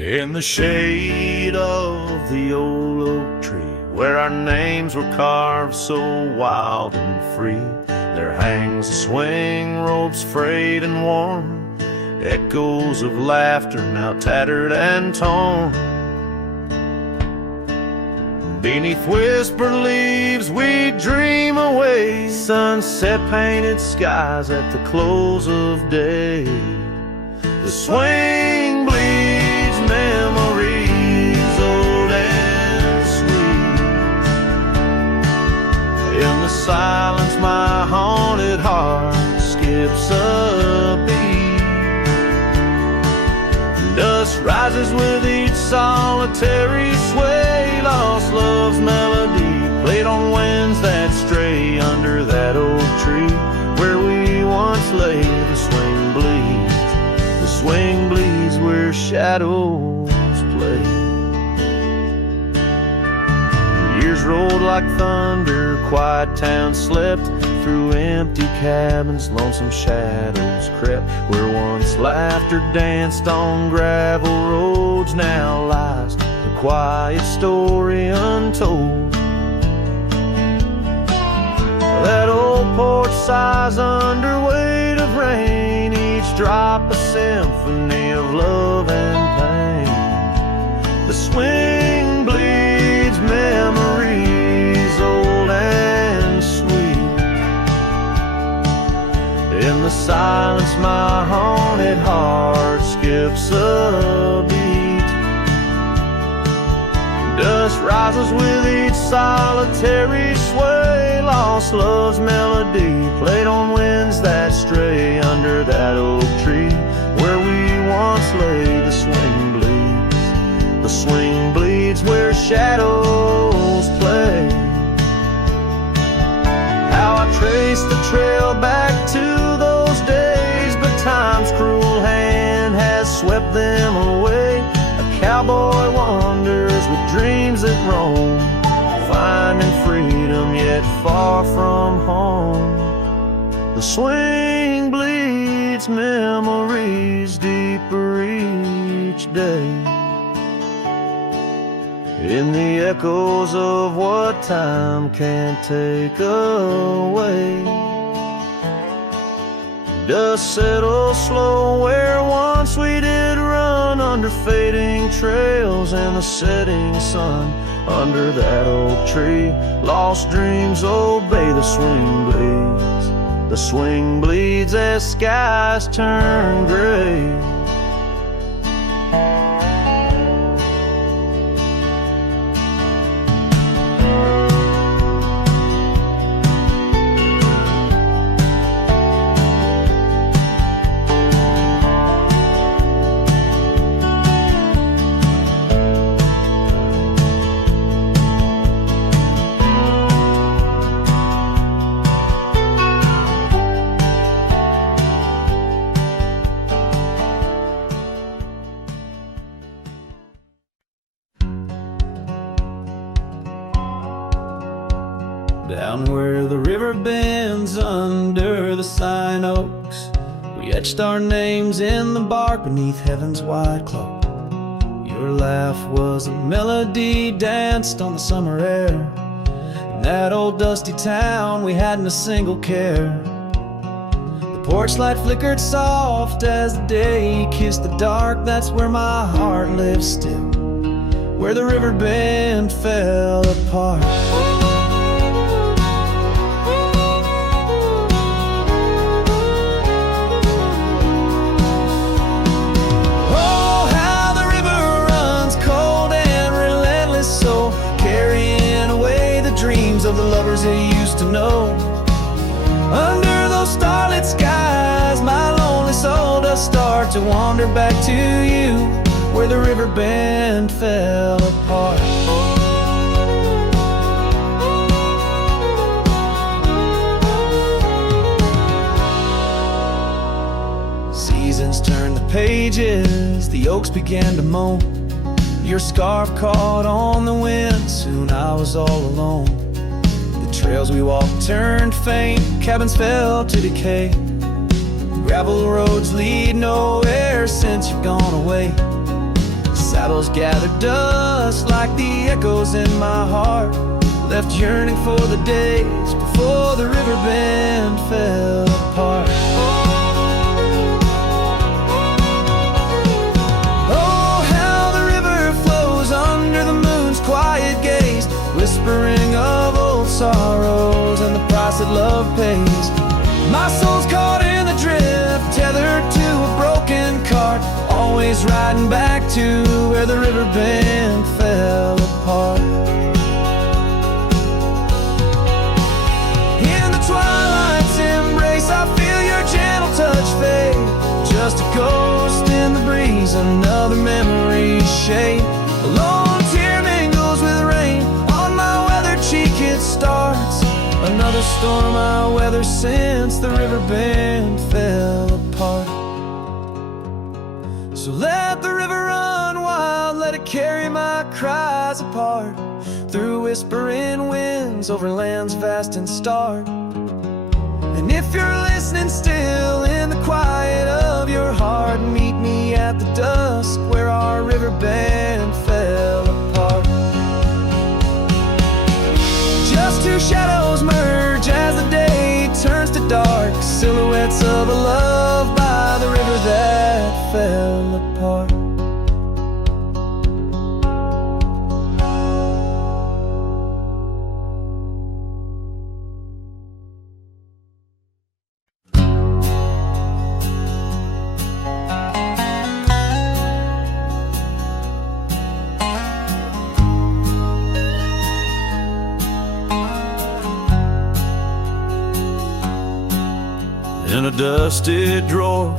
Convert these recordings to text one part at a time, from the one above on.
In the shade of the old oak tree, where our names were carved so wild and free, there hangs a swing, ropes frayed and worn, echoes of laughter now tattered and torn. Beneath whispered leaves we dream away, sunset painted skies at the close of day. The swing bleeds memories old and sweet. In the silence my haunted heart skips a beat. Dust rises with each solitary sway, lost love's melody played on winds that stray. Under that old tree where we once lay, the swing bleeds, the swing bleeds where shadows play. Years rolled like thunder, quiet town slept through empty cabins, lonesome shadows crept. Where once laughter danced on gravel roads, now lies a quiet story untold. That old porch sighs under weight of rain, each drop a symphony of love and pain. The swing bleeds memories old and sweet. In the silence my haunted heart skips a beat. Dust rises with each solitary sway, lost love's melody played on winds that stray. Under that oak tree where we once lay, the swing bleeds, the swing bleeds where shadows play. How I trace the trail back to those days, but time's cruel hand has swept them away. A cowboy wanders with dreams that roam, finding freedom yet far from home. The swing bleeds memories deeper each day, in the echoes of what time can't take away. Dust settles slow where once we did run, under fading trails and the setting sun. Under that oak tree lost dreams obey. The swing bleeds, the swing bleeds as skies turn gray. Down where the river bends under the sign oaks, we etched our names in the bark beneath heaven's wide cloak. Your laugh was a melody danced on the summer air. In that old dusty town we hadn't a single care. The porch light flickered soft as the day kissed the dark. That's where my heart lives still, where the river bend fell apart. Of the lovers they used to know. Under those starlit skies my lonely soul does start to wander back to you, where the river bend fell apart. Seasons turned the pages, the oaks began to moan. Your scarf caught on the wind, soon I was all alone. Trails we walked turned faint, cabins fell to decay. Gravel roads lead nowhere since you've gone away. Saddles gathered dust like the echoes in my heart, left yearning for the days before the river bend fell apart. Oh, how the river flows under the moon's quiet gaze, whispering of old sorrows and the price that love pays. My soul's caught in the drift, tethered to a broken cart, always riding back to where the river bend fell apart. In the twilight's embrace, I feel your gentle touch fade, just a ghost in the breeze, another memory's shade. A lone tear mingles with rain, on my weathered cheek it starts, another storm I weather since the river bend fell apart. So let the river run wild, let it carry my cries apart, through whispering winds, over lands vast and stark. And if you're listening still in the quiet of your heart, meet me at the dusk where our river bend fell apart. Just two shadows merge as the day turns to dark, silhouettes of a love by the river that fell apart. In a dusty drawer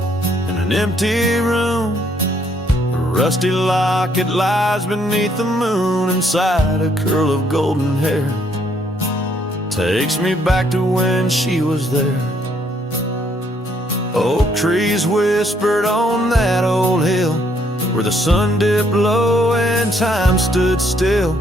in an empty room, a rusty locket lies beneath the moon. Inside a curl of golden hair takes me back to when she was there. Oak trees whispered on that old hill, where the sun dipped low and time stood still.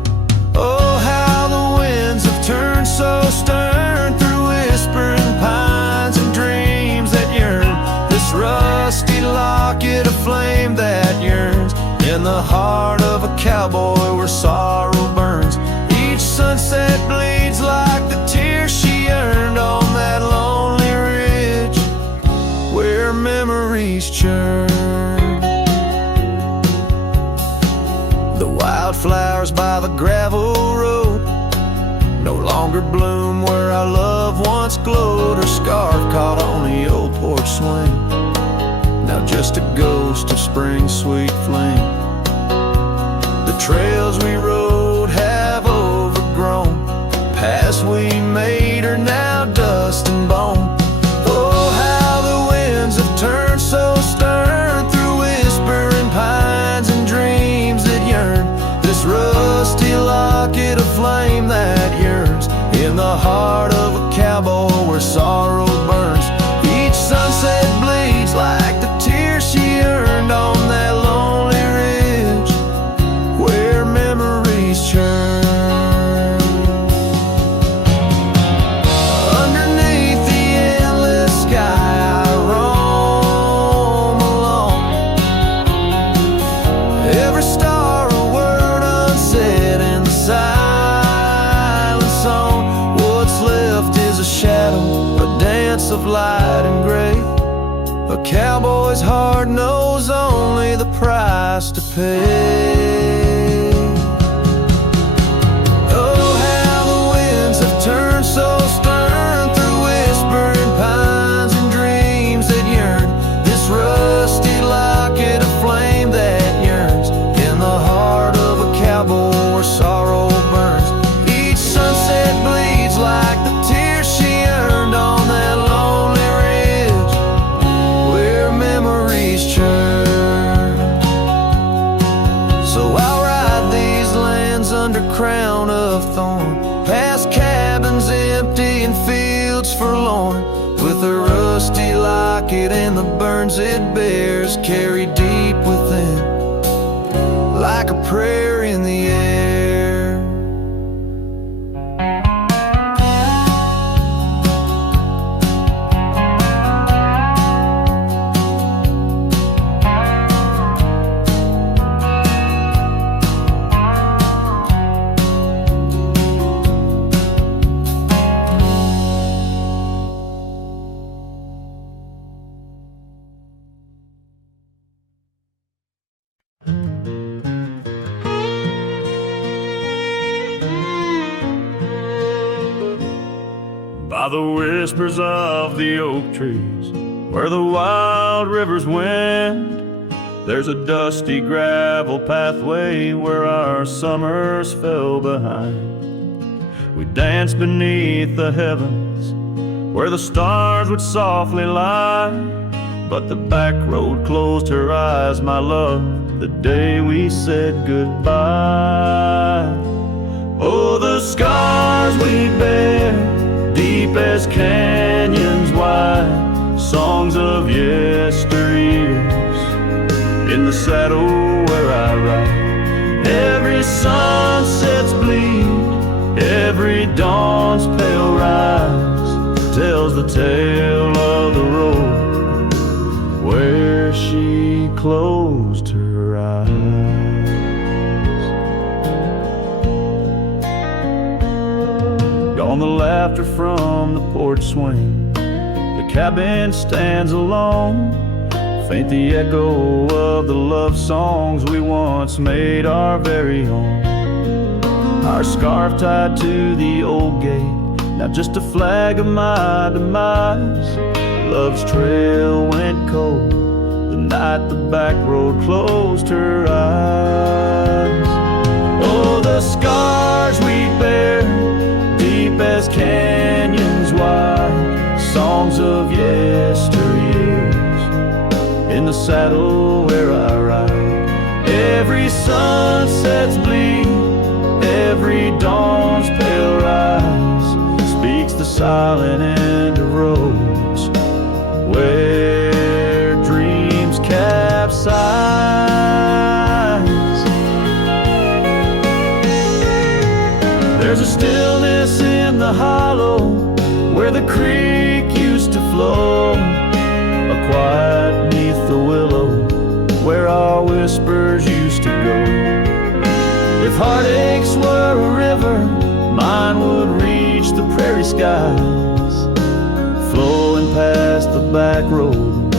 Oh, how the winds have turned so stern, through whispering pines and dreams that yearn. This rusty locket, a flame that yearns in the heart of a cowboy where sorrow burns. Each sunset bleeds like the tears she earned on that lonely ridge where memories churn. The wildflowers by the gravel road no longer bloom where our love once glowed. Her scarf caught on the old porch swing, now just a ghost of spring's sweet flame. The trails we rode have overgrown, paths we made are now dust and bone. Oh, how the winds have turned so stern, through whispering pines and dreams that yearn. This rusty locket, a flame that yearns in the heart of a cowboy where sorrow burns. Each sunset bleeds like the tears she earned on that lonely ridge where memories churn. Underneath the endless sky I roam alone, every star a word unsaid in the silent song. What's left is a shadow, a dance of light and gray. A cowboy's heart knows only the price to pay. Oh, how the winds have turned so stern, through whispering pines and dreams that yearn. This rusty locket, a flame that yearns in the heart of a cowboy where sorrow burns. Each sunset bleeds like the tears she earned on that lonely ridge where memories churn. So I'll ride these lands under crown of thorn, past cabins empty and fields forlorn, with a rusty locket and the burns it bears carried deep within, like a prayer in the air. the whispers of the oak trees, where the wild rivers wend, there's a dusty gravel pathway where our summers fell behind. We danced beneath the heavens where the stars would softly lie, but the back road closed her eyes, my love, the day we said goodbye. Oh, the scars we bear, deep as canyons wide, songs of yesteryears, in the saddle where I ride. Every sunset's bleed, every dawn's pale rise, tells the tale of the road where she closed her eyes. Gone the laughter from the porch swing, the cabin stands alone, faint the echo of the love songs we once made our very own. Our scarf tied to the old gate, now just a flag of my demise. Love's trail went cold the night the back road closed her eyes. Oh, the scars we bear, deep as canyons wide, songs of yesteryears, in the saddle where I ride. Every sunset's bleed, every dawn's pale rise, speaks the silent end of roads where dreams capsize. There's a stillness in the hollow where the creek used to flow, a quiet neath the willow where our whispers used to go. If heartaches were a river, mine would reach the prairie skies, flowing past the back road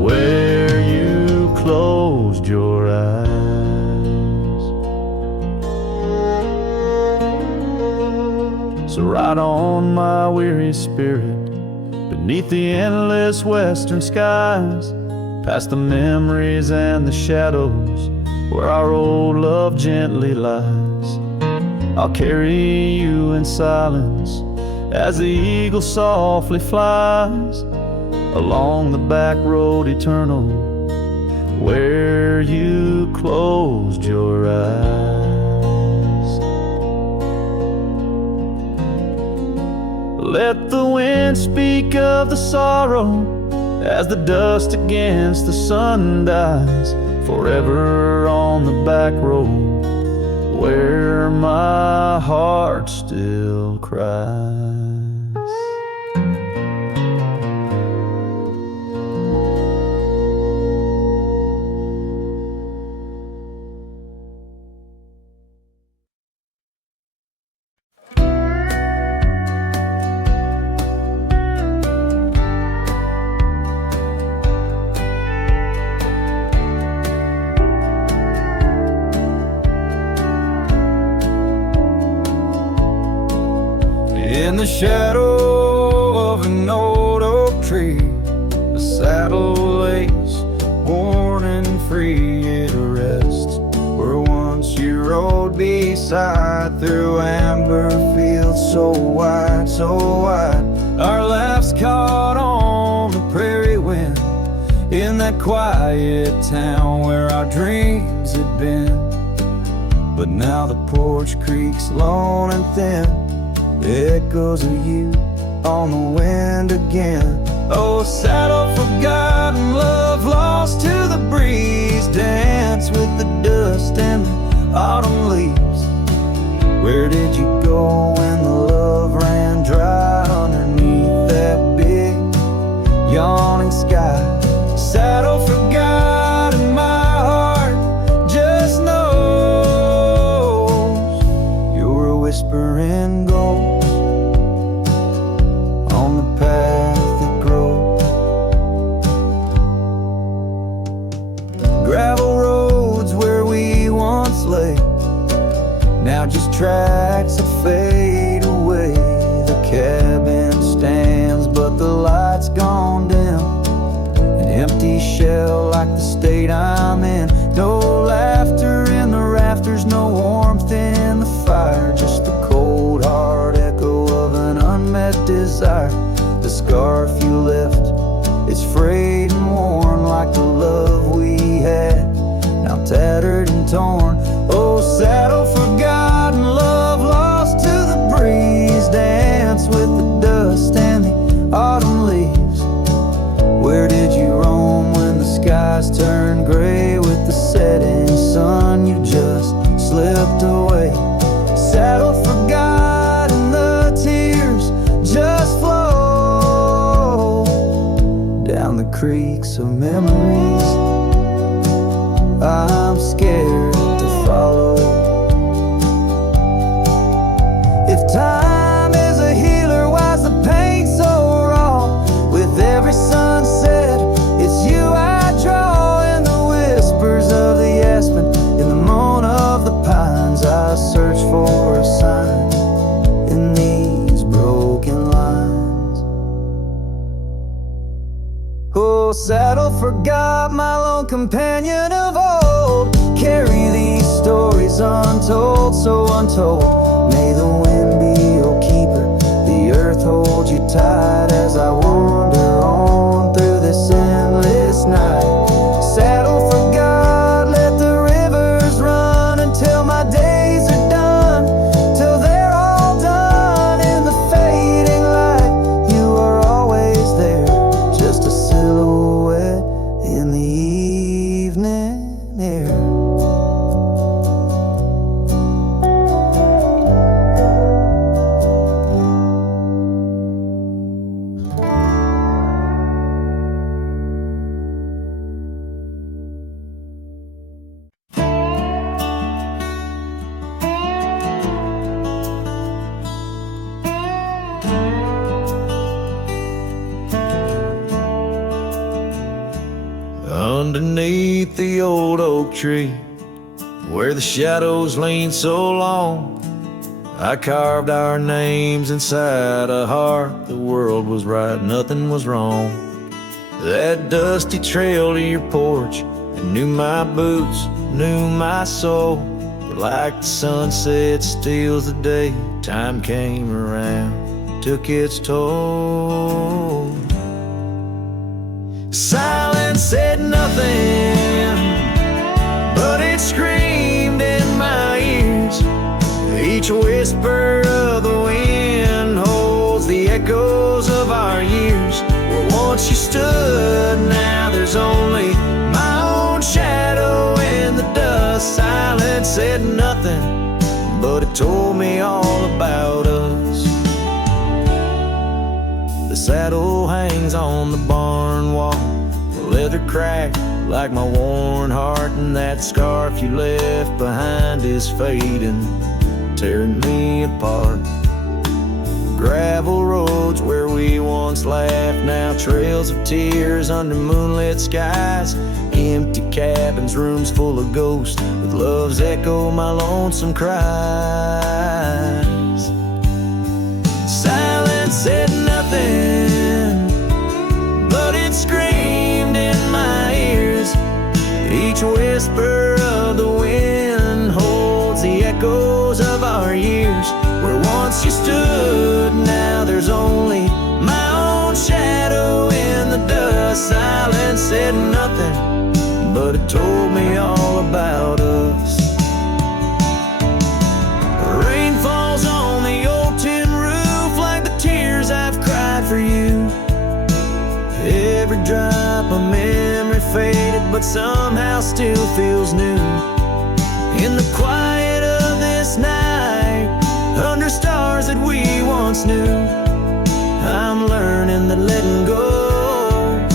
where you closed your eyes. So ride on, my weary spirit, beneath the endless western skies, past the memories and the shadows where our old love gently lies. I'll carry you in silence as the eagle softly flies along the back road eternal where you closed your eyes. Let the wind speak of the sorrow as the dust against the sun dies, forever on the back road where my heart still cries. In the shadow of an old oak tree, the saddle lays worn and free. It rests where once you rode beside, through amber fields so wide, so wide. Our laughs caught on the prairie wind, in that quiet town where our dreams had been. But now the porch creaks lone and thin, echoes of you on the wind again. Oh, saddle forgotten, love lost to the breeze, dance with the dust and the autumn leaves. Where did you go when the love ran dry underneath that big yawning sky? Saddle forgotten, my heart just knows you're a whispering ghost on the path that grows. Gravel roads where we once lay, now just tracks that fade away. like the state I'm in. No laughter in the rafters, no warmth in the fire, just the cold hard echo of an unmet desire. The scarf you left, it's frayed and worn like the love we had, now tattered and torn. Oh, saddle forgotten, love lost to the breeze, dance with the dust and the autumn leaves. Where did you roam when the skies turned gray? With the setting sun you just slipped away. Saddle forgotten, the tears just flow down the creeks of memories. I'm scared to follow. If time is a healer, why's the pain so raw? With every sunset, it's you I draw. In the whispers of the aspen, in the moan of the pines, I search for a sign in these broken lines. Oh, saddle forgot, my lone companion of old. Carry these stories untold, so untold. May the wind be your keeper, the earth hold you tight as I wander on through this endless night. Saddle forgot, let the rivers run until my days are done, till they're all done. In the fading light, you are always there, just a silhouette in the evening air. Underneath the old oak tree, where the shadows lean so long, I carved our names inside a heart. The world was right, nothing was wrong. That dusty trail to your porch, it knew my boots, knew my soul. But like the sunset steals the day, time came around, took its toll. Silence said nothing, but it screamed in my ears. Each whisper of the wind holds the echoes of our years. Where once you stood, now there's only my own shadow in the dust. Silence said nothing, but it told me all about us. The saddle hangs on the barn wall, the leather cracked like my worn heart, and that scarf you left behind is fading, tearing me apart. Gravel roads where we once laughed, now trails of tears under moonlit skies. Empty cabins, rooms full of ghosts, with love's echo, my lonesome cries. Silence said nothing, but it screamed in my ears. Each whisper of the wind holds the echoes of our years. Where once you stood, now there's only my own shadow in the dust. Silence said nothing, but it told me all about us. Rain falls on the old tin roof like the tears I've cried for you. Every drop of memory faded, but somehow still feels new. In the quiet of this night, under stars that we once knew, I'm learning that letting go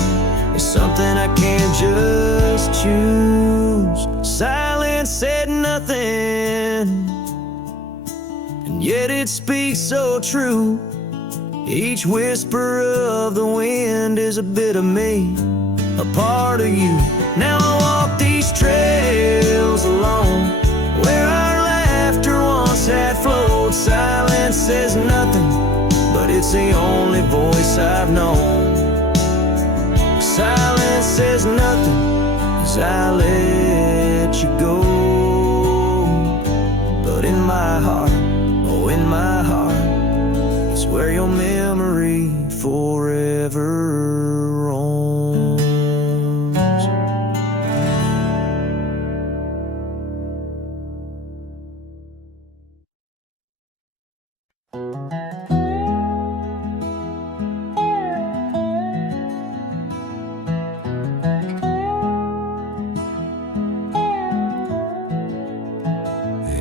is something I can't just choose. Silence said nothing, and yet it speaks so true. Each whisper of the wind is a bit of me, a part of you. Now I walk these trails alone, where our laughter once had flowed. Silence says nothing, but it's the only voice I've known. Silence says nothing, as I let you go. But in my heart, oh in my heart, it's where your memory forever roams.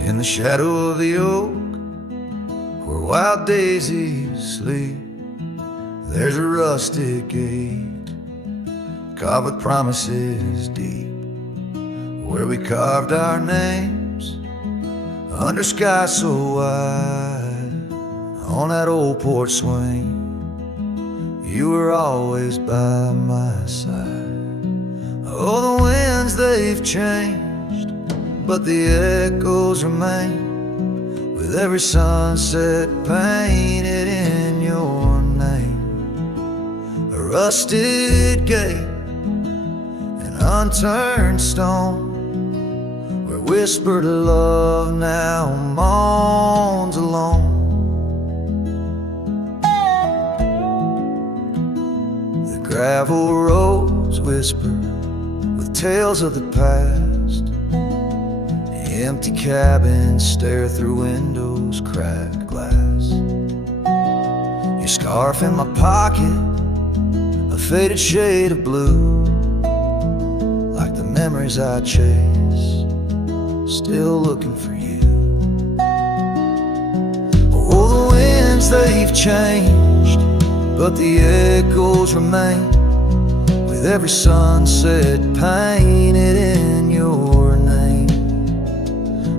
In the shadow of the oak, where wild daisies sleep, there's a rustic gate, carved with promises deep, where we carved our names under sky so wide. On that old porch swing, you were always by my side. Oh, the winds, they've changed, but the echoes remain, with every sunset painted in your name. A rusted gate, an unturned stone, where whispered love now moans alone. The gravel roads whisper with tales of the past. Empty cabins stare through windows, cracked glass. Your scarf in my pocket, a faded shade of blue, like the memories I chase, still looking for you. Oh, the winds, they've changed, but the echoes remain, with every sunset painted in your name.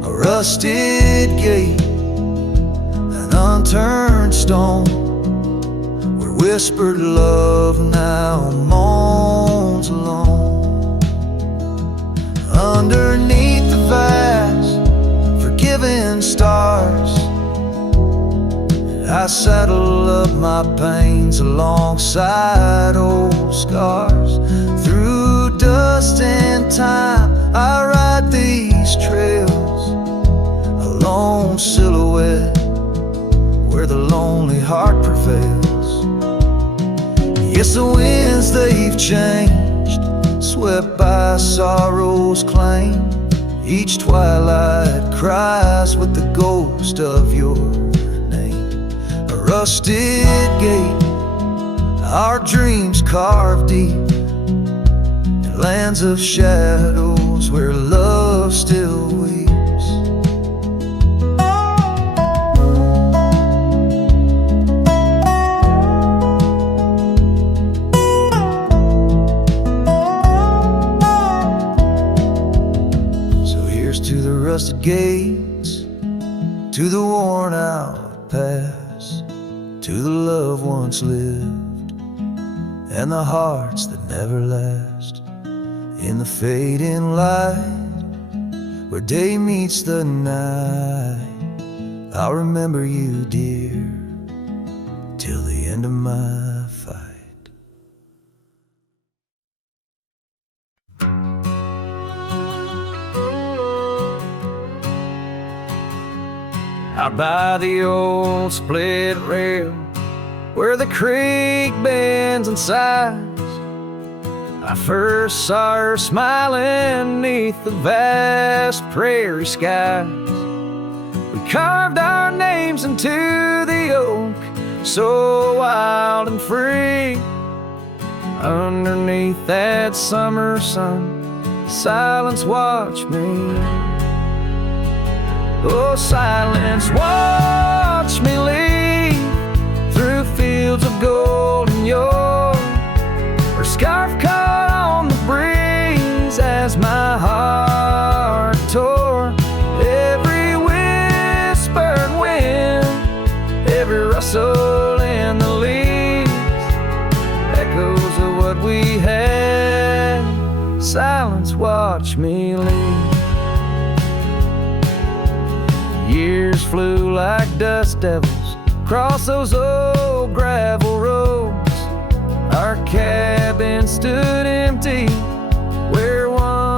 A rusted gate, an unturned stone, where whispered love now moans alone. Underneath the vast, forgiving stars, I saddle up my pains alongside old scars. Through dust and time, I ride these trails, a lone silhouette where the lonely heart prevails. Yes, the winds, they've changed, swept by sorrow's claim. Each twilight cries with the ghost of your name. A rusted gate, our dreams carved deep in lands of shadows where love still weeps. Rusted gates, to the worn out past, to the love once lived, and the hearts that never last. In the fading light, where day meets the night, I'll remember you, dear, till the end of my fight. Out by the old split rail, where the creek bends and sighs, I first saw her smiling neath the vast prairie skies. We carved our names into the oak, so wild and free. Underneath that summer sun, silence watched me. Oh, silence, watch me lead through fields of gold and yore, her scarf caught on the breeze as my heart tore. Every whispered wind, every rustle in the leaves, echoes of what we had. Silence, watch me lead. Years flew like dust devils across those old gravel roads. Our cabin stood empty where once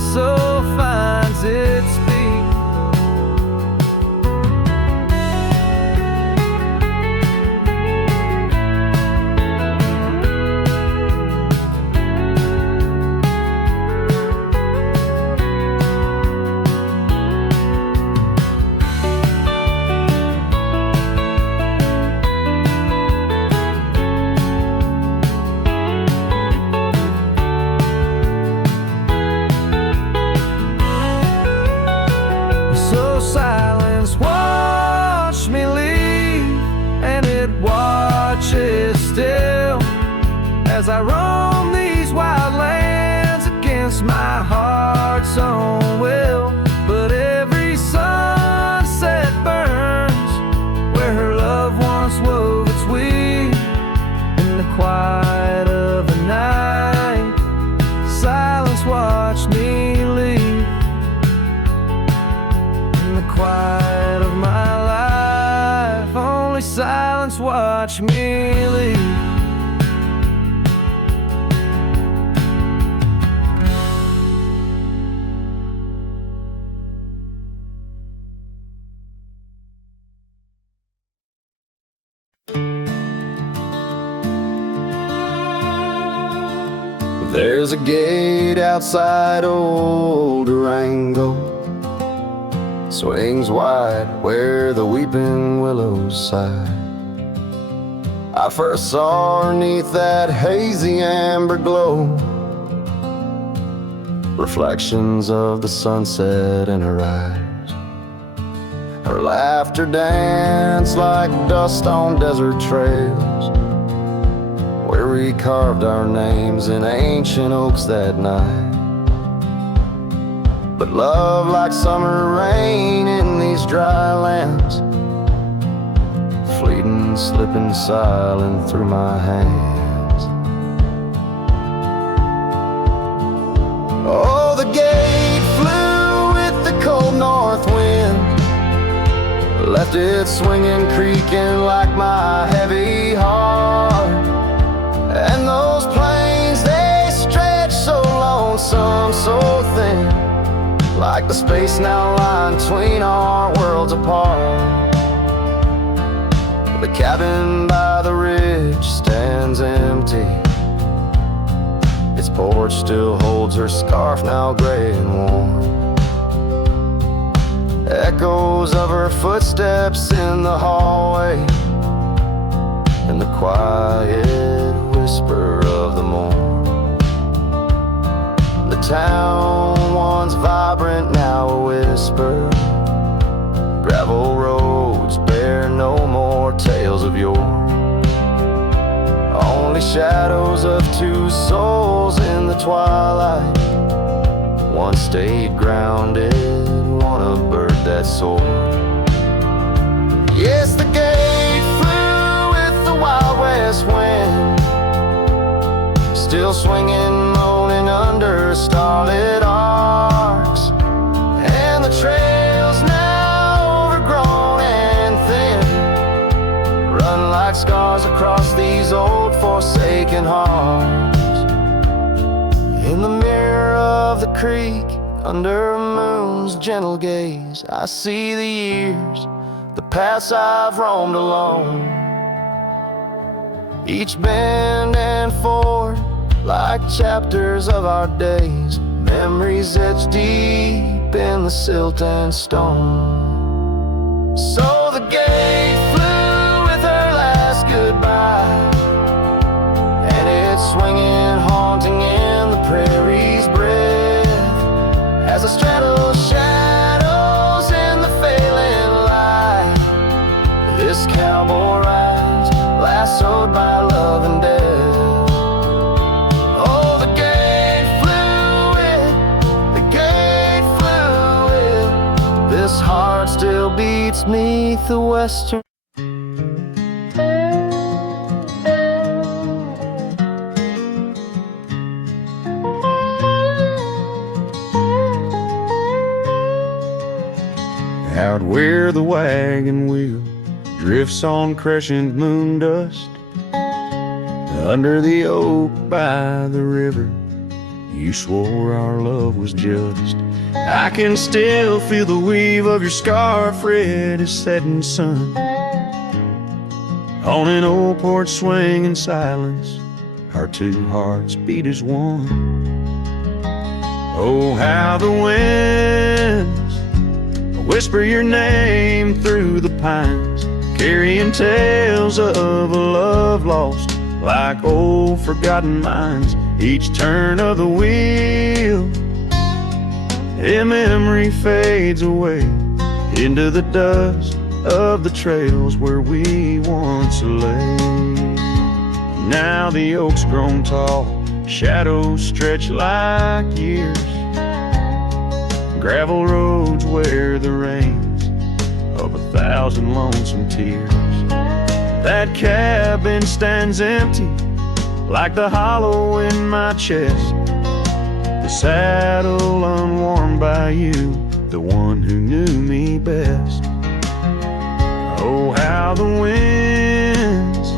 soul finds its speed. Silence watched me leave, and it watches still as I roam these wild lands against my heart's own will. But every sunset burns where her love once wove its weave. In the quiet of the night, silence watched me leave. Quiet of my life, only silence watch me leave. There's a gate outside old Durango, swings wide where the weeping willows sigh. I first saw her 'neath that hazy amber glow, reflections of the sunset in her eyes. Her laughter danced like dust on desert trails, where we carved our names in ancient oaks that night. But love, like summer rain in these dry lands, fleeting, slipping silent through my hands. Oh, the gate flew with the cold north wind, left it swinging, creaking like my heavy heart. And those plains, they stretch so lonesome, so thin, like the space now lying between our worlds apart. The cabin by the ridge stands empty, its porch still holds her scarf, now gray and warm. Echoes of her footsteps in the hallway, and the quiet whisper of the morn. The town, once vibrant, now a whisper. Gravel roads bear no more tales of yore, only shadows of two souls in the twilight. One stayed grounded, one a bird that soared. Yes, the gate flew with the Wild West wind, still swinging, moaning under starlit arcs. And the trails, now overgrown and thin, run like scars across these old forsaken hearts. In the mirror of the creek, under a moon's gentle gaze, I see the years, the paths I've roamed alone, each bend and ford like chapters of our days, memories etched deep in the silt and stone. So the gate flew with her last goodbye, and it's swinging, haunting in the prairie's breath, as I straddle shadows in the failing light. This cowboy rides, lassoed by love and death. This heart still beats 'neath the western. Out where the wagon wheel drifts on crescent moon dust, under the oak by the river, You swore our love was just. I can still feel the weave of your scarf red as setting sun. On an old porch swing in silence, our two hearts beat as one. Oh, how the winds whisper your name through the pines, carrying tales of a love lost like old forgotten mines. Each turn of the wheel, a memory fades away into the dust of the trails where we once lay. Now the oak's grown tall, shadows stretch like years, gravel roads wear the rains of 1,000 lonesome tears. That cabin stands empty like the hollow in my chest, the saddle unworn by you, the one who knew me best. Oh, how the winds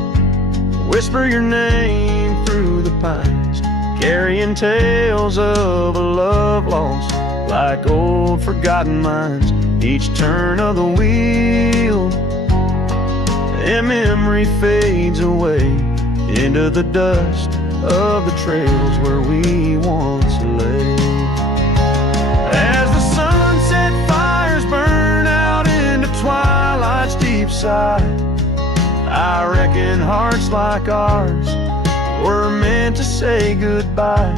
whisper your name through the pines, carrying tales of a love lost like old forgotten mines. Each turn of the wheel, a memory fades away into the dust of the trails where we once lay. As the sunset fires burn out into twilight's deep side, I reckon hearts like ours were meant to say goodbye.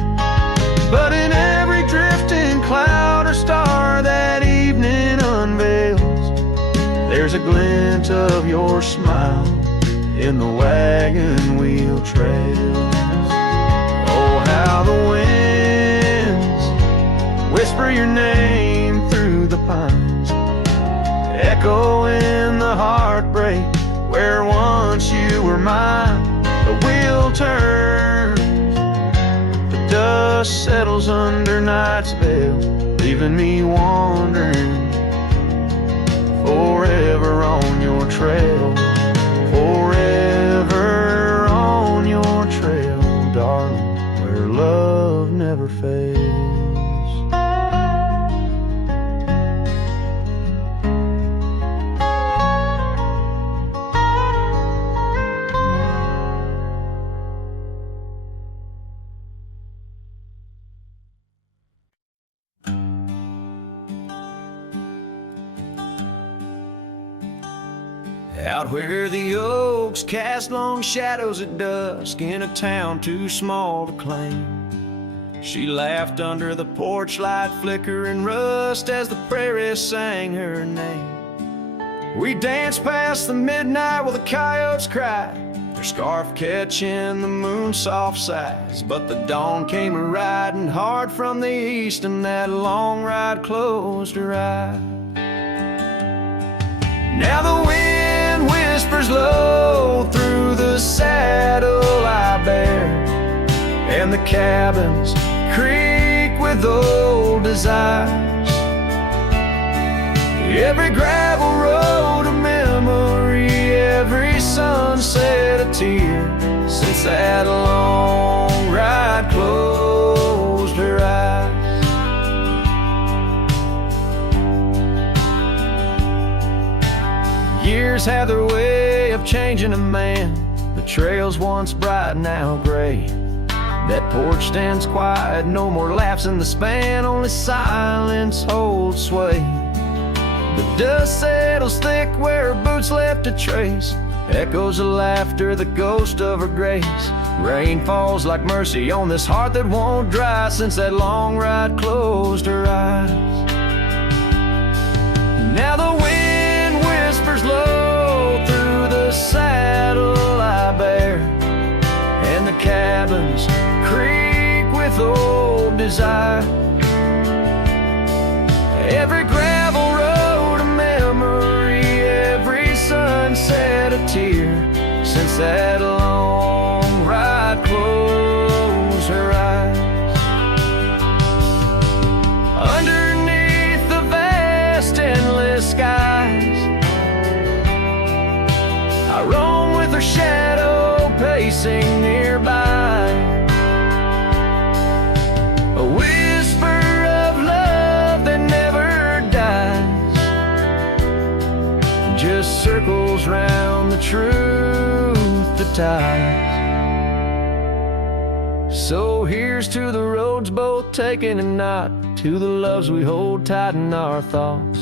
But in every drifting cloud or star that evening unveils, there's a glint of your smile in the wagon wheel trails. Oh, how the winds whisper your name through the pines, echo in the heartbreak where once you were mine. The wheel turns, the dust settles under night's veil, leaving me wandering forever on your trail. Forever on your trail, darling, where love never fails. Out where the oaks cast long shadows at dusk in a town too small to claim, she laughed under the porch light flickering rust as the prairie sang her name. We danced past the midnight while the coyotes cried, their scarf catching the moon's soft sighs. But the dawn came a-riding hard from the east, and that long ride closed her eyes. Now the wind whispers low through the saddle I bear, and the cabins creak with old desires. Every gravel road a memory, every sunset a tear, since that long ride closed her eyes. Years have their way of changing a man. The trails once bright, now gray. That porch stands quiet, no more laughs in the span, only silence holds sway. The dust settles thick where her boots left a trace, echoes of laughter, the ghost of her grace. Rain falls like mercy on this heart that won't dry, since that long ride closed her eyes. Now the wind whispers low through the saddle I bear, and the cabins creak with old desire. Every gravel road a memory, every sunset a tear, since that long ride closed her eyes. Underneath the vast endless skies, I roam with her shadow pacing nearby. ties. So here's to the roads both taken and not, to the loves we hold tight in our thoughts.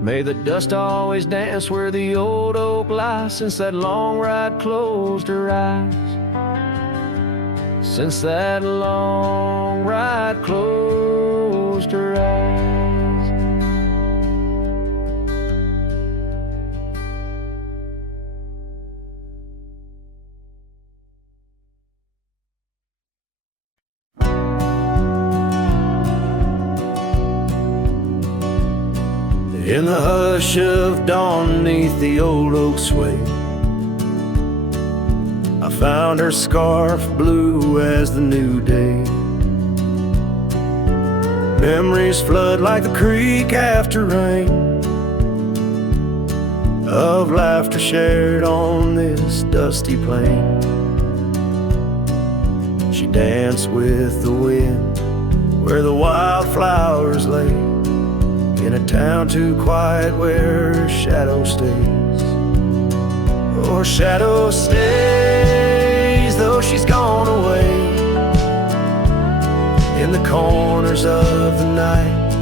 May the dust always dance where the old oak lies, since that long ride closed her eyes. Since that long ride closed her eyes. In the hush of dawn neath the old oak sway, I found her scarf blue as the new day. Memories flood like the creek after rain, of laughter shared on this dusty plain. She danced with the wind where the wildflowers lay, in a town too quiet where her shadow stays. Oh, her shadow stays, though she's gone away, in the corners of the night,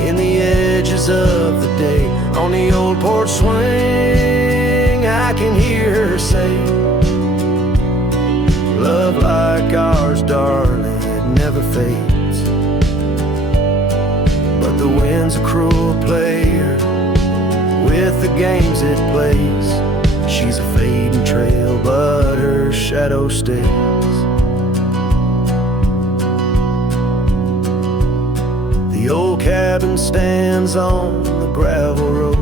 in the edges of the day. On the old porch swing I can hear her say, love like ours, darling, it never fades. The wind's a cruel player with the games it plays. She's a fading trail, but her shadow stays. The old cabin stands on the gravel road,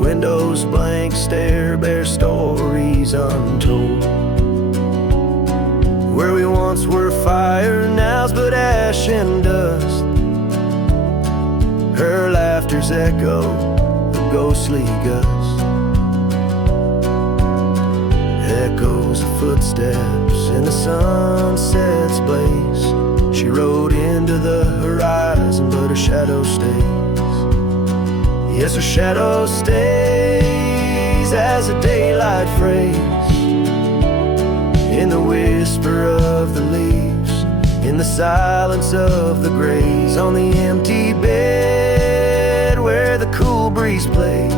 windows blank stare, bear stories untold. Where we once were fire, now's but ash and dust. Her laughter's echo, the ghostly gust, echoes of footsteps in the sunset's blaze. She rode into the horizon, but her shadow stays. Yes, her shadow stays as a daylight phrase, in the whisper of the leaves, in the silence of the grays. On the empty bed where the cool breeze plays,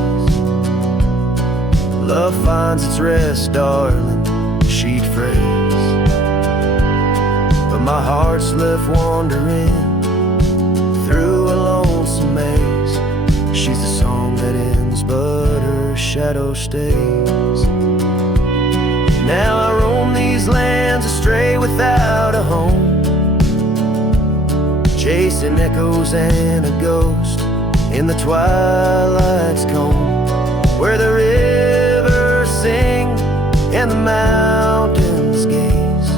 love finds its rest, darling, she'd phrase. But my heart's left wandering through a lonesome maze. She's the song that ends, but her shadow stays. Now I roam these lands astray without a home, chasing echoes and a ghost in the twilight's comb, where the rivers sing and the mountains gaze.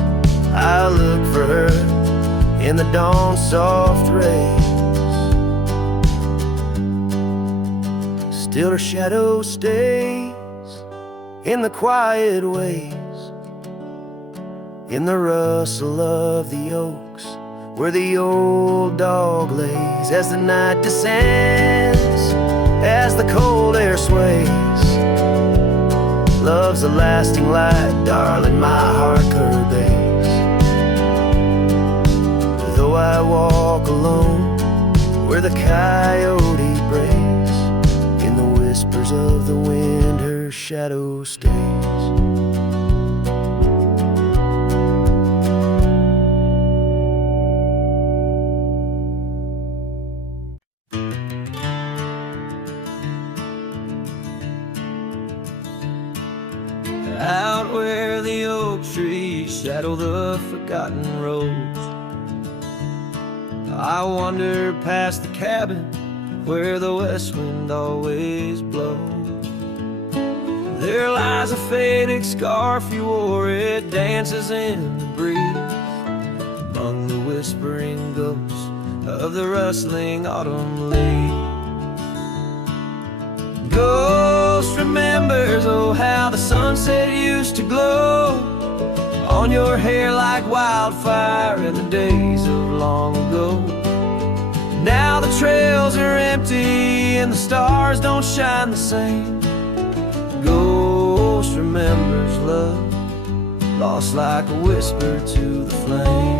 I look for her in the dawn's soft rays. Still her shadow stays in the quiet ways, in the rustle of the oaks, where the old dog lays. As the night descends, as the cold air sways, love's a lasting light, darling, my heart curves. Though I walk alone where the coyote brays, in the whispers of the wind her shadow stays. Out where the oak trees shadow the forgotten roads, I wander past the cabin where the west wind always blows. There lies a faded scarf you wore, it dances in the breeze, among the whispering ghosts of the rustling autumn leaves. Ghost remembers, oh, how the sunset used to glow on your hair like wildfire in the days of long ago. Now the trails are empty and the stars don't shine the same. Ghost ghost remembers love, lost like a whisper to the flame.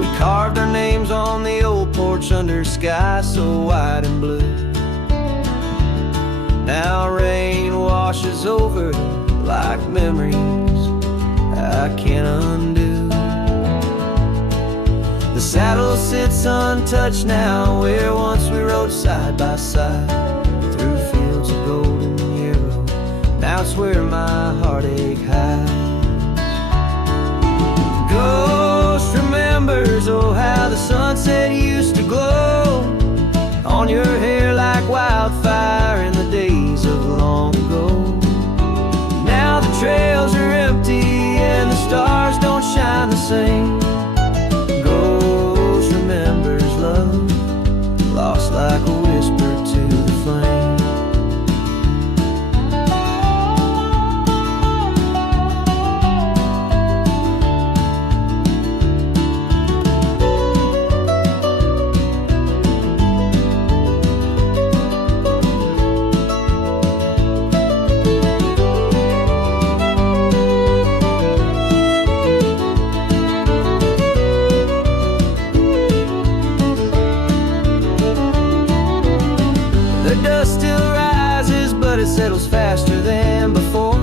We carved our names on the old porch under a sky so white and blue. Now rain washes over like memories I can't undo. The saddle sits untouched now, where once we rode side by side through fields of golden yarrow. Now it's where my heartache hides. Ghost remembers, oh how the sunset used to glow on your hair like wildfire in the days of long ago. Now the trails are empty and the stars don't shine the same. Ghost remembers love, lost like a whisper to the flame. Settles faster than before.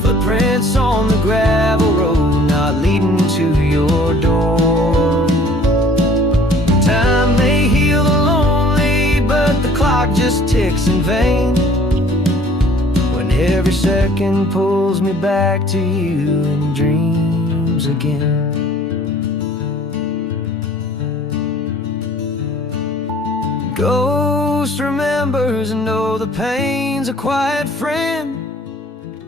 Footprints on the gravel road, not leading to your door. Time may heal the lonely, but the clock just ticks in vain, when every second pulls me back to you in dreams again. Ghost remembers, and oh, the pain's a quiet friend,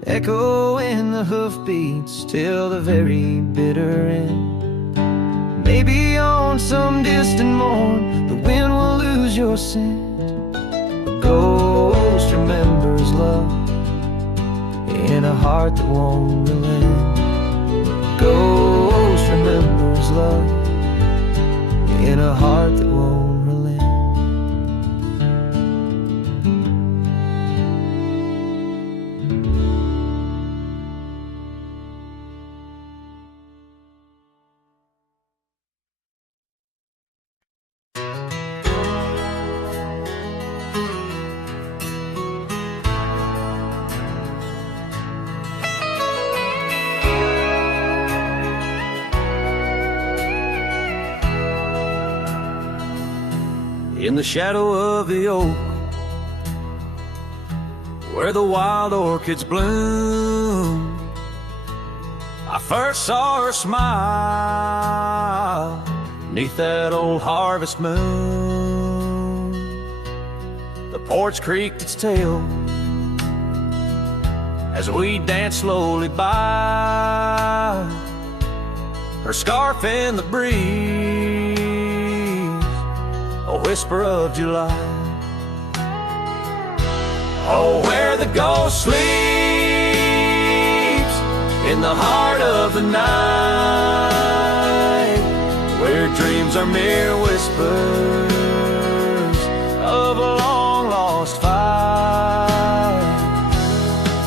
echo in the hoofbeats till the very bitter end. Maybe on some distant morn the wind will lose your scent. A ghost remembers love in a heart that won't relent. Ghost remembers love in a heart that won't relent. In the shadow of the oak, where the wild orchids bloom, I first saw her smile 'neath that old harvest moon. The porch creaked its tail as we danced slowly by, her scarf in the breeze, a whisper of July. Oh, where the ghost sleeps in the heart of the night, where dreams are mere whispers of a long-lost fight.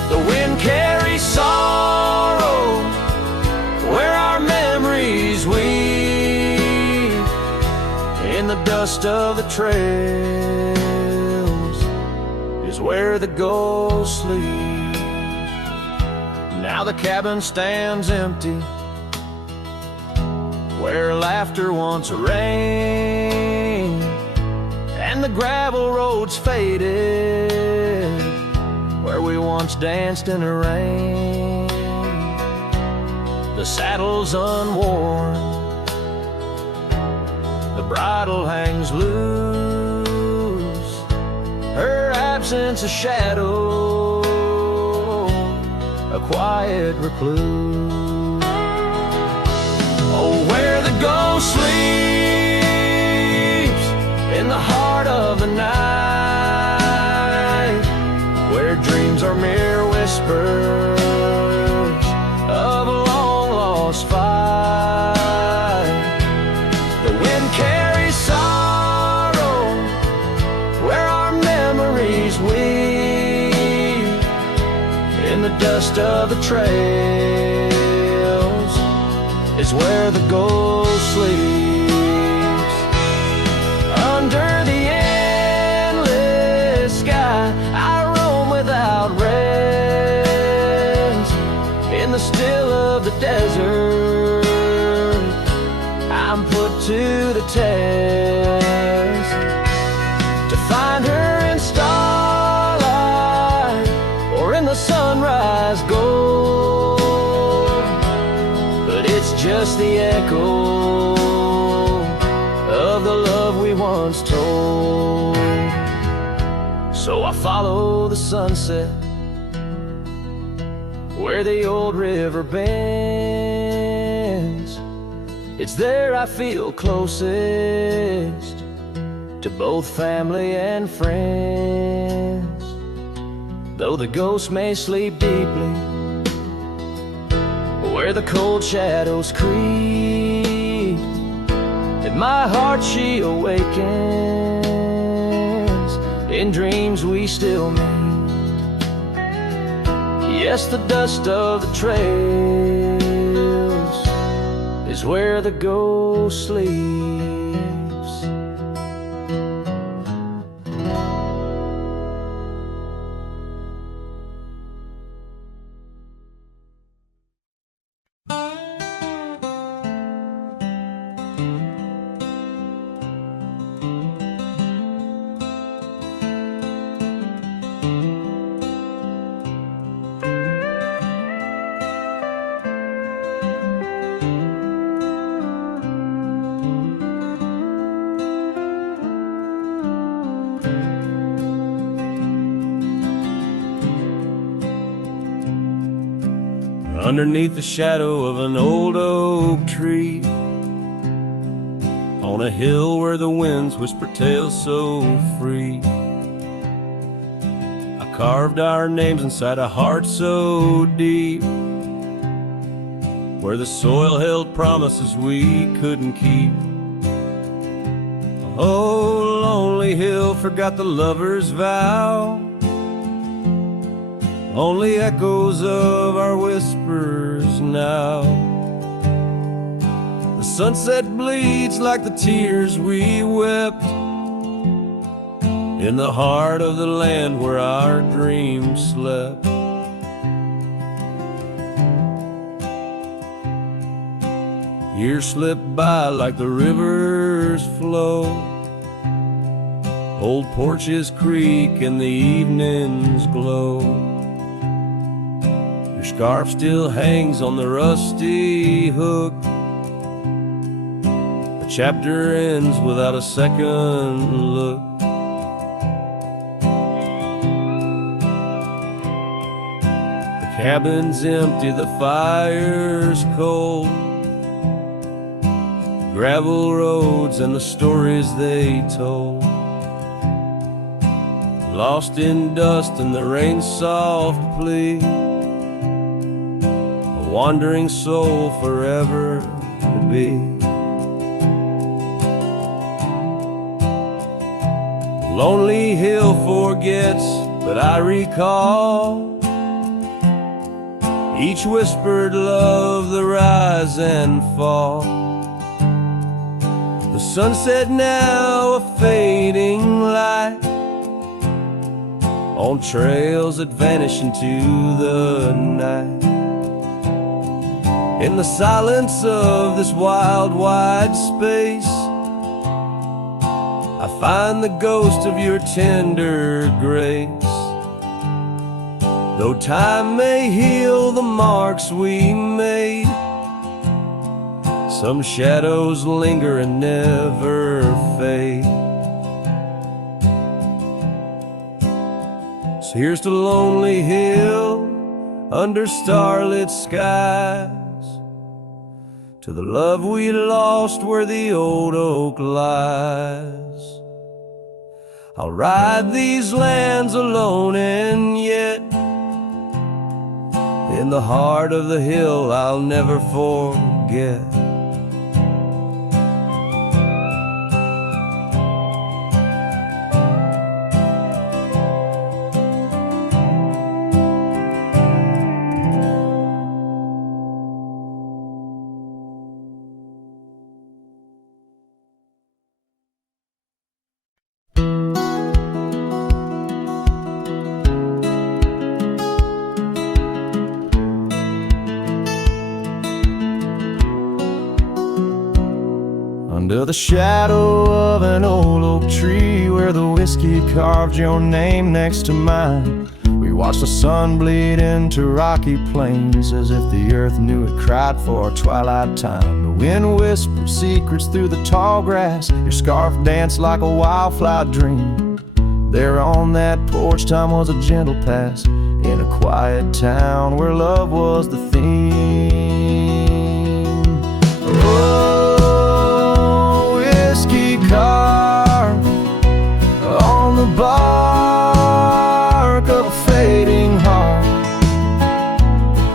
The wind carries sorrow where our memories weave, in the dust of the trails is where the ghost sleeps. Now the cabin stands empty, where laughter once reigned, and the gravel roads faded, where we once danced in the rain. The saddle's unworn, the bridle hangs loose, her absence a shadow, a quiet recluse. Oh, where the ghost sleeps in the heart of the night, where dreams are mere whispers of a long-lost fight. The wind carries sorrow where dust of the trails is where the ghost sleeps. Under the endless sky, I roam without rest. In the still of the desert, I'm put to the test. To find her in starlight or in the sunrise gold, but it's just the echo of the love we once told. So I follow the sunset where the old river bends. It's there I feel closest to both family and friends. Though the ghost may sleep deeply where the cold shadows creep, in my heart she awakens. In dreams we still meet. Yes, the dust of the trails is where the ghost sleeps. Underneath the shadow of an old oak tree, on a hill where the winds whisper tales so free, I carved our names inside a heart so deep, where the soil held promises we couldn't keep. Oh, lonely hill forgot the lover's vow, only echoes of our whispers now. The sunset bleeds like the tears we wept in the heart of the land where our dreams slept. Years slip by like the rivers flow, old porches creak and the evenings glow. Your scarf still hangs on the rusty hook. The chapter ends without a second look. The cabin's empty, the fire's cold, gravel roads and the stories they told, lost in dust and the rain's soft plea, a wandering soul forever to be. Lonely hill forgets, but I recall each whispered love, the rise and fall. The sunset now a fading light on trails that vanish into the night. In the silence of this wild, wide space, I find the ghost of your tender grace. Though time may heal the marks we made, some shadows linger and never fade. So here's to Lonely Hill under starlit skies, to the love we lost where the old oak lies. I'll ride these lands alone, and yet in the heart of the hill I'll never forget. Under the shadow of an old oak tree, where the whiskey carved your name next to mine, we watched the sun bleed into rocky plains, as if the earth knew it cried for our twilight time. The wind whispered secrets through the tall grass, your scarf danced like a wildflower dream. There on that porch, time was a gentle past, in a quiet town where love was the theme. Oh, whiskey carved on the bark of a fading heart.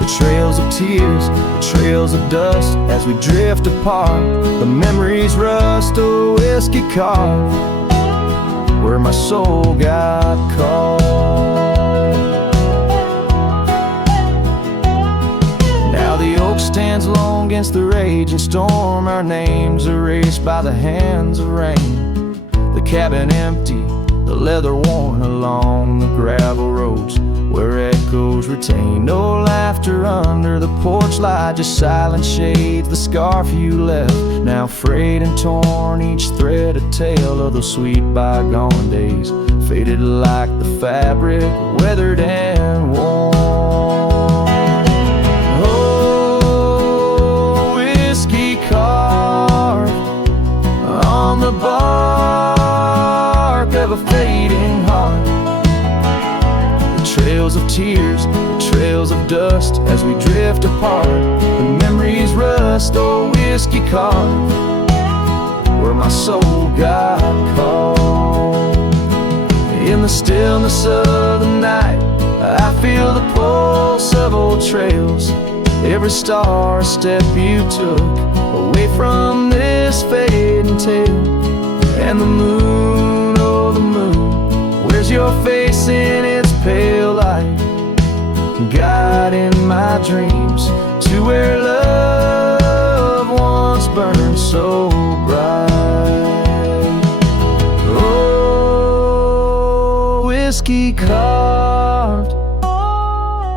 The trails of tears, the trails of dust, as we drift apart. The memories rust, a whiskey carved where my soul got caught. Now the oak stands alone against the raging storm, our names erased by the hands of rain. The cabin empty, the leather worn along the gravel roads, where echoes retain no laughter under the porch light, just silent shades, the scarf you left, now frayed and torn, each thread a tale of those sweet bygone days, faded like the fabric, weathered and worn. Oh, whiskey carved on the bark of a fading heart. The trails of tears, the trails of dust, as we drift apart. The memories rust, oh, whiskey carved where my soul got caught. In the stillness of the night, I feel the pulse of old trails. Every star step you took away from this fading tale. And the moon, oh the moon, where's your face in its pale light, guiding my dreams to where love once burned so bright. Oh, whiskey carved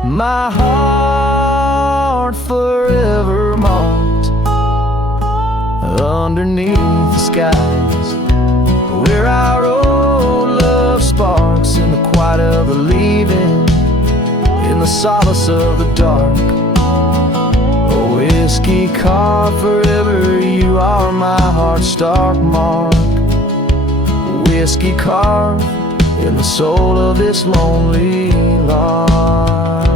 my heart, forever marked underneath the skies, where our old love sparks in the quiet of the leaving, in the solace of the dark. Oh, whiskey carved forever, you are my heart's stark mark. Whiskey carved in the soul of this lonely lark.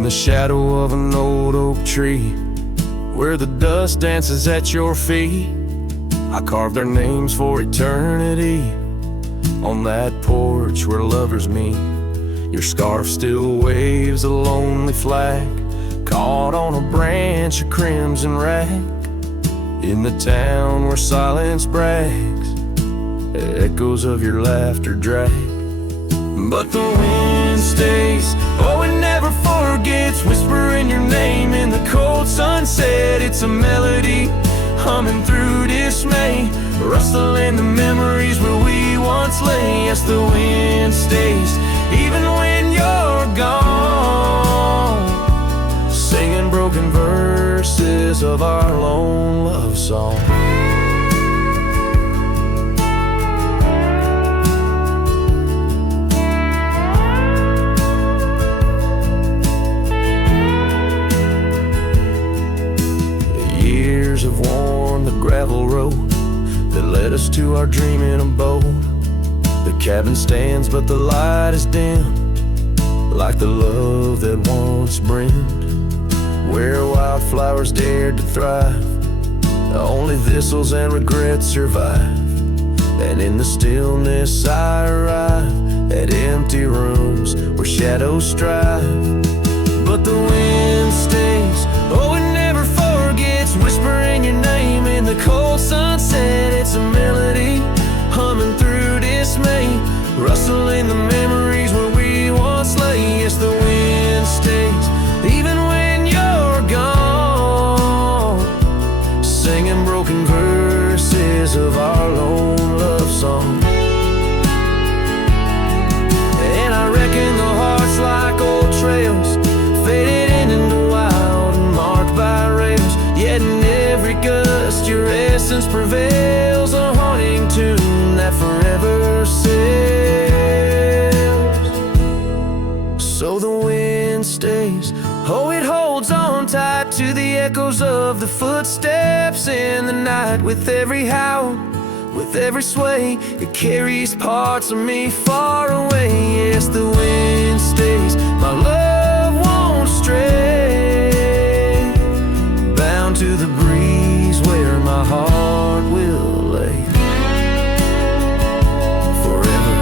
The shadow of an old oak tree, where the dust dances at your feet, I carved our names for eternity. On that porch where lovers meet, your scarf still waves a lonely flag, caught on a branch of crimson rag. In the town where silence brags, echoes of your laughter drag. But the wind stays, oh it never forgets, whispering your name in the cold sunset. It's a melody humming through dismay, rustling the memories where we once lay. Yes, the wind stays, even when you're gone, singing broken verses of our lone love song. Have worn the gravel road that led us to our dreaming abode. The cabin stands, but the light is dimmed, like the love that once brimmed, where wildflowers dared to thrive. Only thistles and regrets survive, and in the stillness I arrive at empty rooms where shadows strive. But the wind stays, oh it never forgets, whispering your name memories of our lone love song. And I reckon the hearts like old trails, faded into wild and marked by rails. Yet in every gust your essence prevails, a haunting tune that forever sails. So the wind stays, oh it holds on tight to the echoes of the footsteps in the night. With every howl, with every sway, it carries parts of me far away. Yes, the wind stays, my love won't stray, bound to the breeze where my heart will lay forever.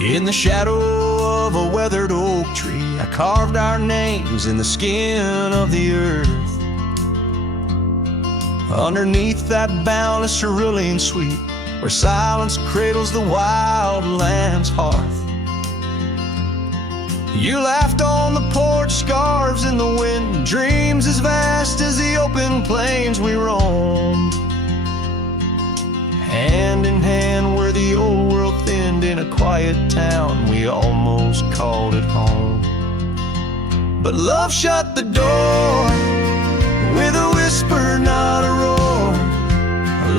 In the shadow of a weathered oak tree, I carved our names in the skin of the earth. Underneath that boundless cerulean sweet, where silence cradles the wild lamb's hearth. You laughed on the porch, scarves in the wind, dreams as vast as the open plains we roamed. Hand in hand where the old world thinned, in a quiet town we almost called it home. But love shut the door with a whisper, not a roar.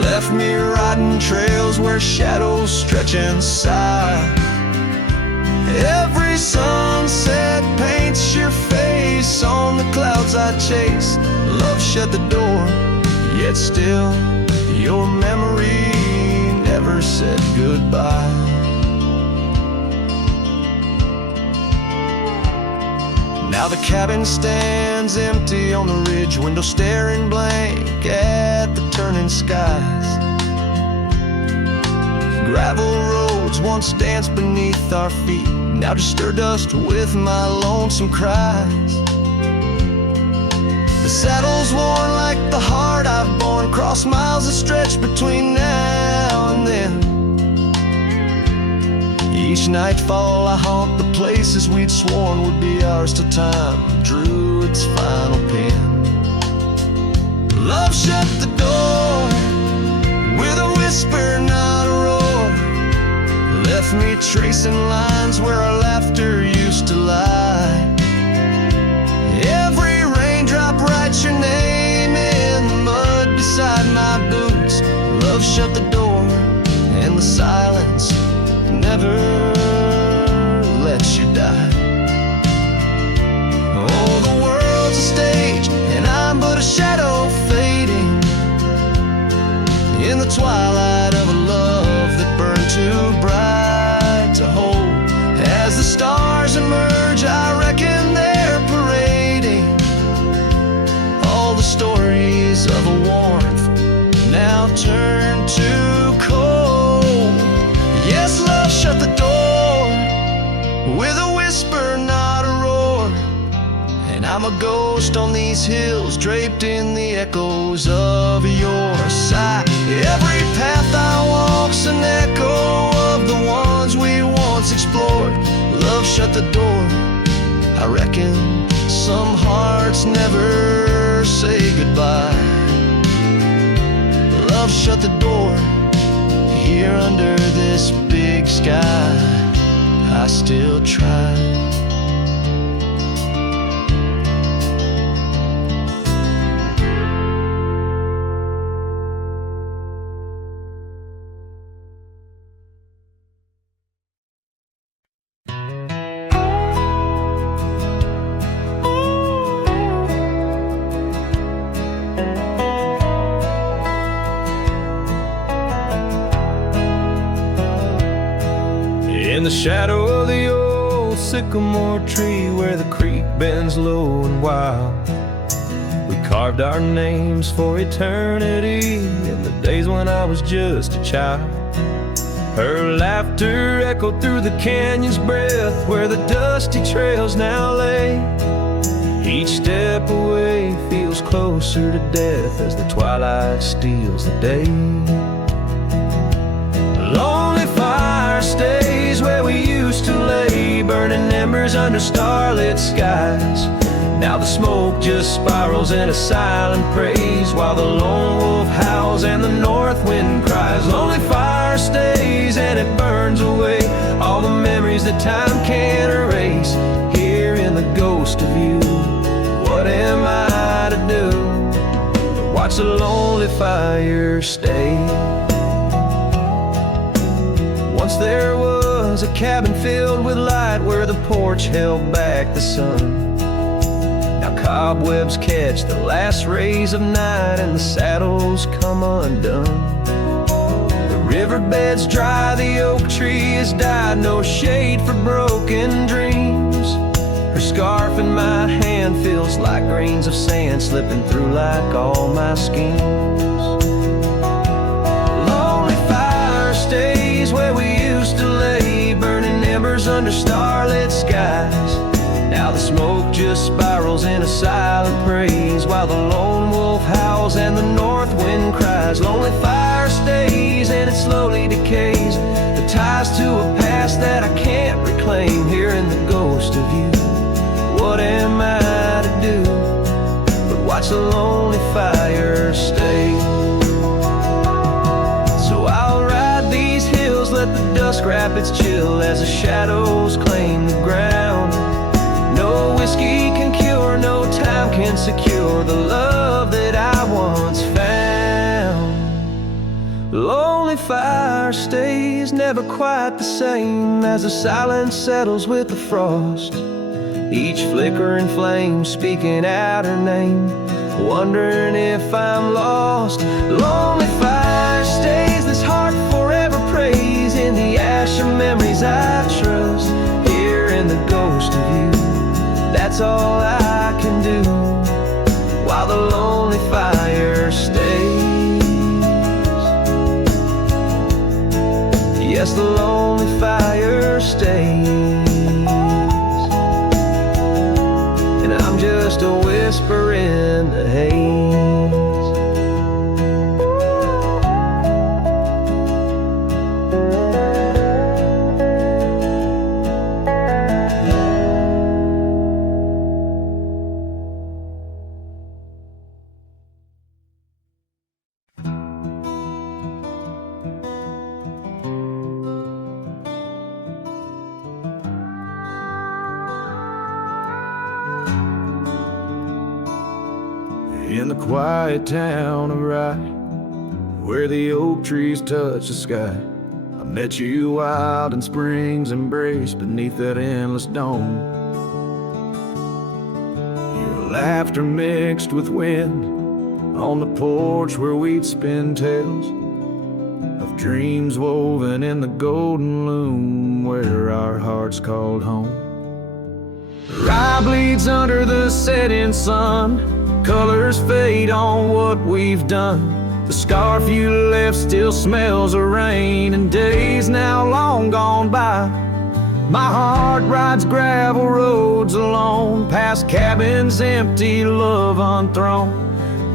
Left me riding trails where shadows stretch and sigh. Every sunset paints your face on the clouds I chase. Love shut the door, yet still your memory never said goodbye. Now the cabin stands empty on the ridge, window staring blank at the turning skies. Gravel roads once danced beneath our feet, now just stir dust with my lonesome cries. The saddle's worn like the heart I've borne, cross miles that stretch between now and then. Each nightfall I haunt the places we'd sworn would be ours till time drew its final pen. Love shut the door with a whisper, not a roar. Left me tracing lines where our laughter used to lie. Every raindrop writes your name in the mud beside my boots. Love shut the door, and the silence never lets you die. Oh, the world's a stage, and I'm but a shadow fading in the twilight of a love that burned too bright to hold. As the stars emerge, I reckon they're parading all the stories of a warmth now turned to cold. Yes, love shut the door with a whisper, not a roar. And I'm a ghost on these hills, draped in the echoes of your sigh. Every path I walk's an echo of the ones we once explored. Love shut the door, I reckon some hearts never say goodbye. Love shut the door, here under this big sky I still try. In the shadow of the old sycamore tree where the creek bends low and wild, we carved our names for eternity in the days when I was just a child. Her laughter echoed through the canyon's breath, where the dusty trails now lay. Each step away feels closer to death as the twilight steals the day. Lonely fire stays where we used to lay, burning embers under starlit skies. Now the smoke just spirals in a silent praise, while the lone wolf howls and the north wind cries. Lonely fire stays and it burns away all the memories that time can't erase. Here in the ghost of you, what am I to do but watch the lonely fire stay? Once there was a cabin filled with light, where the porch held back the sun. Now cobwebs catch the last rays of night, and the saddles come undone. The riverbed's dry, the oak tree has died, no shade for broken dreams. Her scarf in my hand feels like grains of sand slipping through like all my schemes. Lonely fire stays where we used to lay, burning embers under starlit skies. Now the smoke just spirals in a silent praise, while the lone wolf howls and the north wind cries. Lonely fire stays and it slowly decays, the ties to a past that I can't reclaim. Here in the ghost of you, what am I to do but watch the lonely fire stay? So I'll ride these hills, let the dusk wrap its chill as the shadows claim the ground. No whiskey can cure, no time can secure the love that I once found. Lonely fire stays never quite the same as the silence settles with the frost. Each flickering flame speaking out her name, wondering if I'm lost. Lonely fire stays, this heart forever prays in the ash of memories I trust. Here in the ghost of you, that's all I can do while the lonely fire stays. Yes, the lonely fire stays, and I'm just a whisper in the haze. In the quiet town of Rye, where the oak trees touch the sky, I met you wild in spring's embrace beneath that endless dome. Your laughter mixed with wind on the porch where we'd spin tales of dreams woven in the golden loom where our hearts called home. Rye bleeds under the setting sun, colors fade on what we've done. The scarf you left still smells of rain and days now long gone by. My heart rides gravel roads alone, past cabins empty, love unthrown.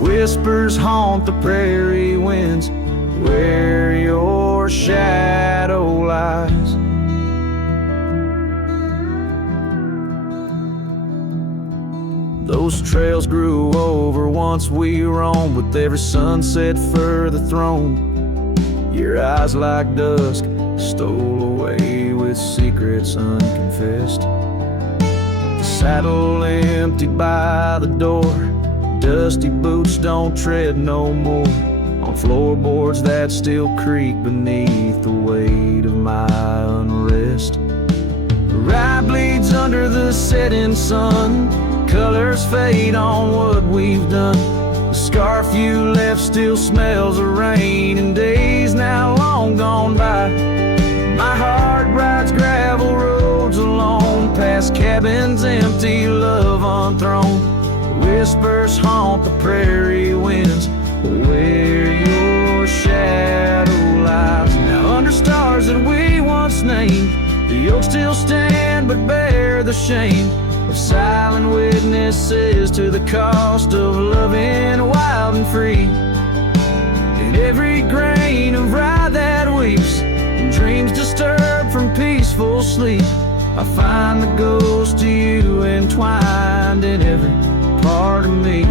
Whispers haunt the prairie winds where your shadow lies. Those trails grew over once we roamed, with every sunset further thrown. Your eyes like dusk stole away with secrets unconfessed. The saddle emptied by the door, dusty boots don't tread no more on floorboards that still creak beneath the weight of my unrest. Rye bleeds under the setting sun, colors fade on what we've done. The scarf you left still smells of rain and days now long gone by. My heart rides gravel roads alone, past cabins empty, love unthrown. Whispers haunt the prairie winds where your shadow lies. Now under stars that the shame of silent witnesses to the cost of loving wild and free. In every grain of rye that weeps, and dreams disturbed from peaceful sleep, I find the ghost of you entwined in every part of me.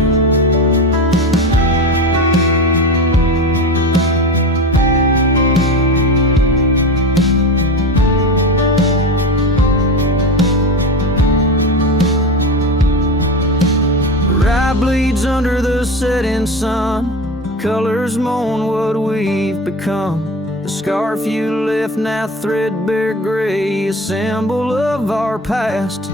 Rye bleeds under the setting sun, colors mourn what we've become. The scarf you left, now threadbare gray, a symbol of our past.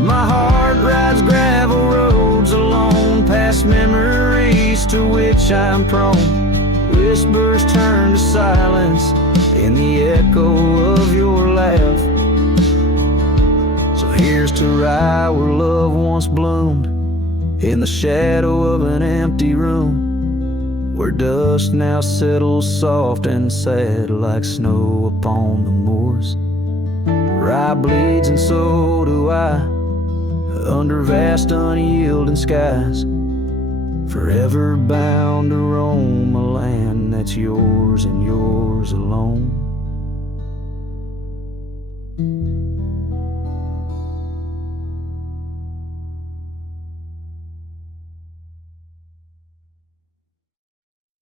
My heart rides gravel roads alone, past memories to which I'm prone. Whispers turn to silence in the echo of your laugh. So here's to rye where love once bloomed, in the shadow of an empty room, where dust now settles soft and sad like snow upon the moors. Rye bleeds and so do I, under vast unyielding skies, forever bound to roam a land that's yours and yours alone.